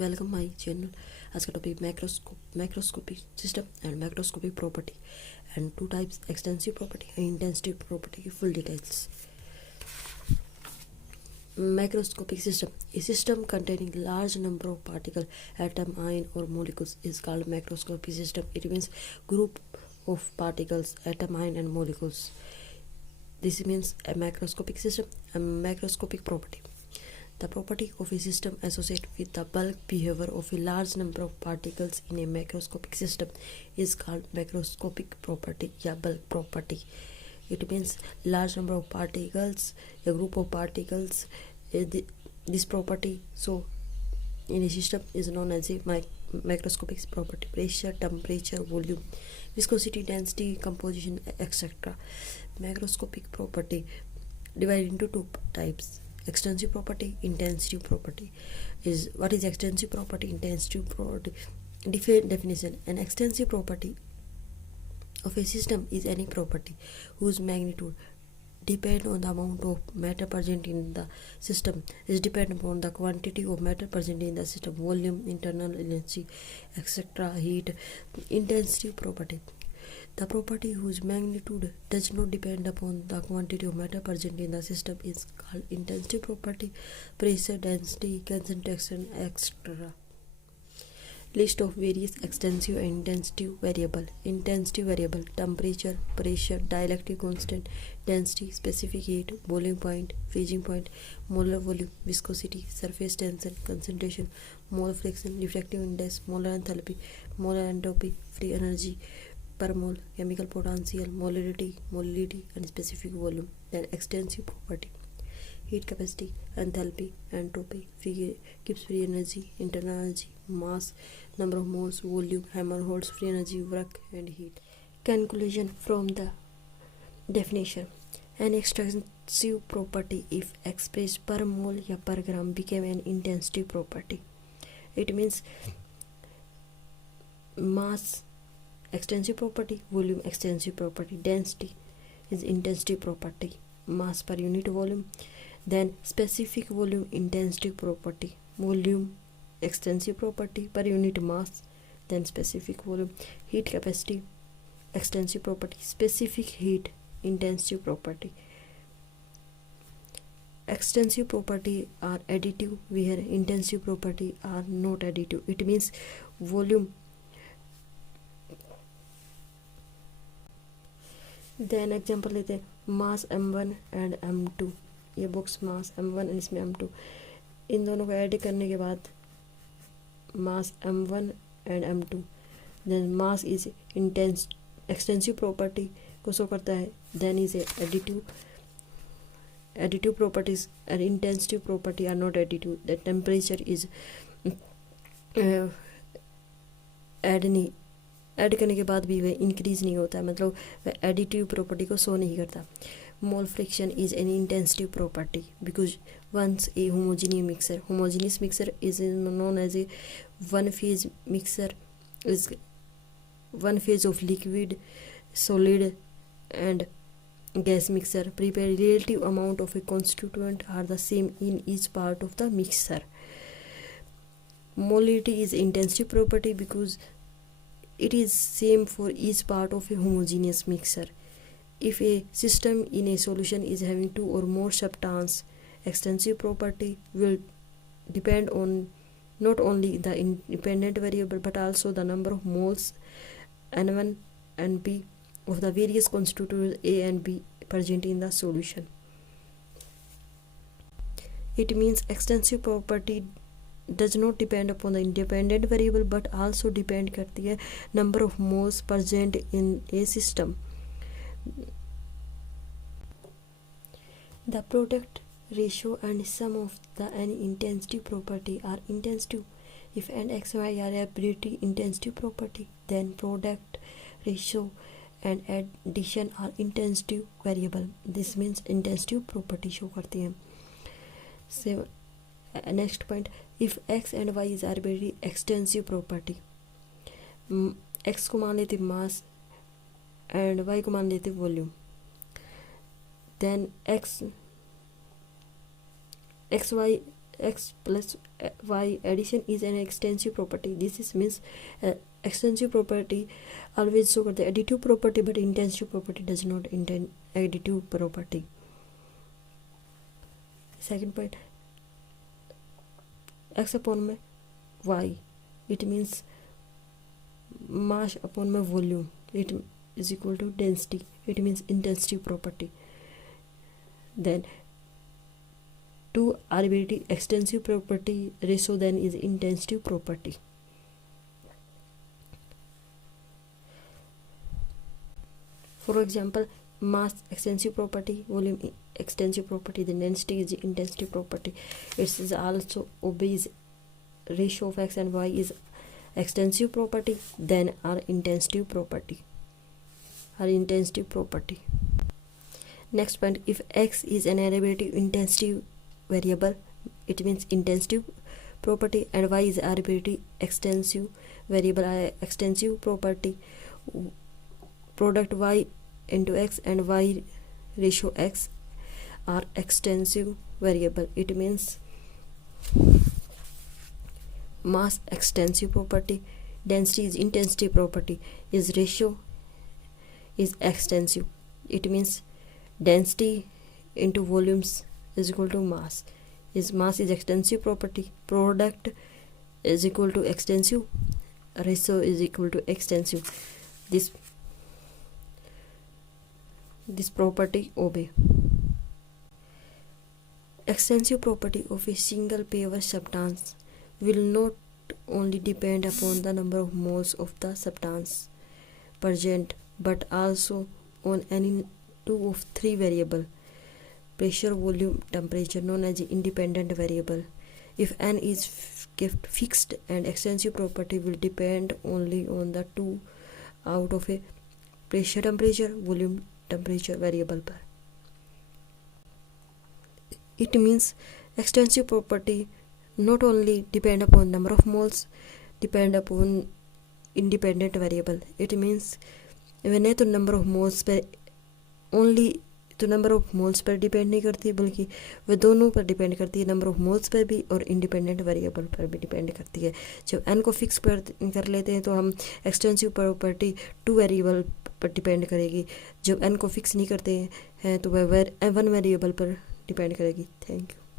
Welcome my channel. आज का topic macroscopic system and macroscopic property and two types extensive property and intensive property की full details. Macroscopic system, a system containing large number of particles, atom, ion or molecules is called macroscopic system. It means group of particles, atom, ion and molecules. This means a macroscopic system, a macroscopic property. The property of a system associated with the bulk behavior of a large number of particles in a macroscopic system is called macroscopic property या bulk property. It means large number of particles, a group of particles. This property so in a system is known as a macroscopic property. Pressure, temperature, volume, viscosity, density, composition, etc. Macroscopic property divided into two types: extensive property, intensive property. What is extensive property, intensive property? Definition: an extensive property of a system is any property whose magnitude depend on the amount of matter present in the system, is depend upon the quantity of matter present in the system, volume, internal energy, etc. Heat. Intensive property: the property whose magnitude does not depend upon the quantity of matter present in the system is called intensive property. Pressure, density, concentration, etc. List of various extensive and intensive variable. Intensive variable: temperature, pressure, dielectric constant, density, specific heat, boiling point, freezing point, molar volume, viscosity, surface tension, concentration, mole friction, refractive index, molar enthalpy, molar entropy, free energy per mole, chemical potential, molality and specific volume. Then extensive property: heat capacity, enthalpy, entropy, Gibbs free energy, internal energy, mass, number of moles, volume, hammer holds, free energy, work and heat. Conclusion from the definition: an extensive property if expressed per mole or per gram became an intensive property. It means mass extensive property, volume extensive property, density is intensive property, mass per unit volume. Then specific volume intensive property, volume extensive property per unit mass. Then specific volume. Heat capacity extensive property, specific heat intensive property. Extensive property are additive where intensive property are not additive. It means volume. Then example लेते हैं, मास m1 and m2. ये box mass m1 and इसमें m2, इन दोनों को add करने के बाद mass m1 and m2. Then mass is intense extensive property को शो करता है. Then is additive properties and intensive property are not additive. The temperature is add करने के बाद भी वह इंक्रीज नहीं होता है, मतलब वह एडिटिव प्रॉपर्टी को शो नहीं करता. Mole fraction is an intensive property because once a homogeneous mixture is known as a one phase mixture is one phase of liquid, solid and gas mixer. Prepare relative amount of a constituent are the same in each part of the mixer. Molality is intensive property because it is same for each part of a homogeneous mixer. If a system in a solution is having two or more substance, extensive property will depend on not only the independent variable but also the number of moles N1 and B of the various constituents A and B present in the solution. It means extensive property does not depend upon the independent variable but also depend करती है number of moles present in a system. The product ratio and sum of the any intensive property are intensive. If n x y are a pretty intensive property, then product ratio and addition are intensive variable. This means intensive property show करती हैं. Next point, if x and y is arbitrary extensive property, x को मान लेते mass and y को मान लेते volume. Then xy x plus y addition is an extensive property. This is means extensive property always show the additive property, but intensive property does not intend additive property. Second point, x upon my y, it means mass upon my volume, it is equal to density, it means intensive property. Then 2 arbitrary extensive property ratio then is intensive property. For example, mass extensive property, volume extensive property, the density is intensive property. It is also obeys ratio of x and y is extensive property, then are intensive property. Next point, if x is an arbitrary intensive variable, it means intensive property, and y is arbitrary extensive variable, extensive property. Product y into x and y ratio x are extensive variable. It means mass extensive property, density is intensive property, is ratio is extensive. It means density into volumes is equal to mass. Is mass is extensive property, product is equal to extensive, ratio is equal to extensive. This property obey. Extensive property of a single pure substance will not only depend upon the number of moles of the substance present, but also on any two of three variables: pressure, volume, temperature, known as independent variable. If n is kept fixed, and extensive property will depend only on the two out of a pressure, temperature, volume, temperature variable per. It means extensive property not only depend upon number of moles, depend upon independent variable. It means when तो number of moles पर only तो number of moles per depend नहीं करती, बल्कि वह दोनों पर depend करती है, नंबर ऑफ मोल्स पर भी और इंडिपेंडेंट वेरिएबल पर भी डिपेंड करती है. जब n को फिक्स कर लेते हैं तो हम एक्सटेंसिव प्रॉपर्टी टू वेरिएबल पर डिपेंड करेगी. जब n को फिक्स नहीं करते हैं तो वह वन वेरिएबल पर डिपेंड करेगी. Thank you.